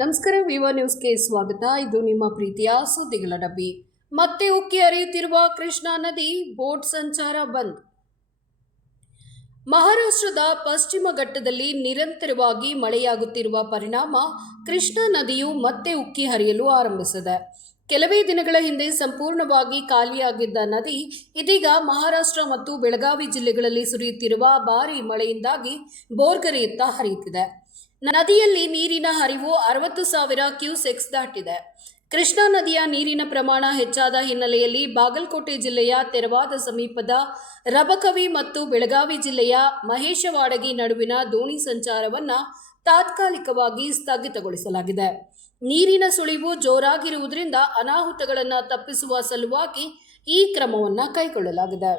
ನಮಸ್ಕಾರ. ವಿವಾ ನ್ಯೂಸ್ಗೆ ಸ್ವಾಗತ. ಇದು ನಿಮ್ಮ ಪ್ರೀತಿಯ ಸುದ್ದಿಗಳ ಡಬ್ಬಿ. ಮತ್ತೆ ಉಕ್ಕಿ ಹರಿಯುತ್ತಿರುವ ಕೃಷ್ಣಾ ನದಿ, ಬೋಟ್ ಸಂಚಾರ ಬಂದ್. ಮಹಾರಾಷ್ಟ್ರದ ಪಶ್ಚಿಮ ಘಟ್ಟದಲ್ಲಿ ನಿರಂತರವಾಗಿ ಮಳೆಯಾಗುತ್ತಿರುವ ಪರಿಣಾಮ ಕೃಷ್ಣಾ ನದಿಯು ಮತ್ತೆ ಉಕ್ಕಿ ಹರಿಯಲು ಆರಂಭಿಸಿದೆ. ಕೆಲವೇ ದಿನಗಳ ಹಿಂದೆ ಸಂಪೂರ್ಣವಾಗಿ ಖಾಲಿಯಾಗಿದ್ದ ನದಿ ಇದೀಗ ಮಹಾರಾಷ್ಟ್ರ ಮತ್ತು ಬೆಳಗಾವಿ ಜಿಲ್ಲೆಗಳಲ್ಲಿ ಸುರಿಯುತ್ತಿರುವ ಭಾರೀ ಮಳೆಯಿಂದಾಗಿ ಭೋರ್ಗರೆಯುತ್ತಾ ಹರಿಯುತ್ತಿದೆ. ನದಿಯಲ್ಲಿ ನೀರಿನ ಹರಿವು 60,000 ಕ್ಯೂಸೆಕ್ಸ್ ದಾಟಿದೆ. ಕೃಷ್ಣಾ ನದಿಯ ನೀರಿನ ಪ್ರಮಾಣ ಹೆಚ್ಚಾದ ಹಿನ್ನೆಲೆಯಲ್ಲಿ ಬಾಗಲಕೋಟೆ ಜಿಲ್ಲೆಯ ತೆರವಾದ ಸಮೀಪದ ರಬಕವಿ ಮತ್ತು ಬೆಳಗಾವಿ ಜಿಲ್ಲೆಯ ಮಹೇಶವಾಡಗಿ ನಡುವಿನ ದೋಣಿ ಸಂಚಾರವನ್ನು ತಾತ್ಕಾಲಿಕವಾಗಿ ಸ್ಥಗಿತಗೊಳಿಸಲಾಗಿದೆ. ನೀರಿನ ಸುಳಿವು ಜೋರಾಗಿರುವುದರಿಂದ ಅನಾಹುತಗಳನ್ನು ತಪ್ಪಿಸುವ ಸಲುವಾಗಿ ಈ ಕ್ರಮವನ್ನು ಕೈಗೊಳ್ಳಲಾಗಿದೆ.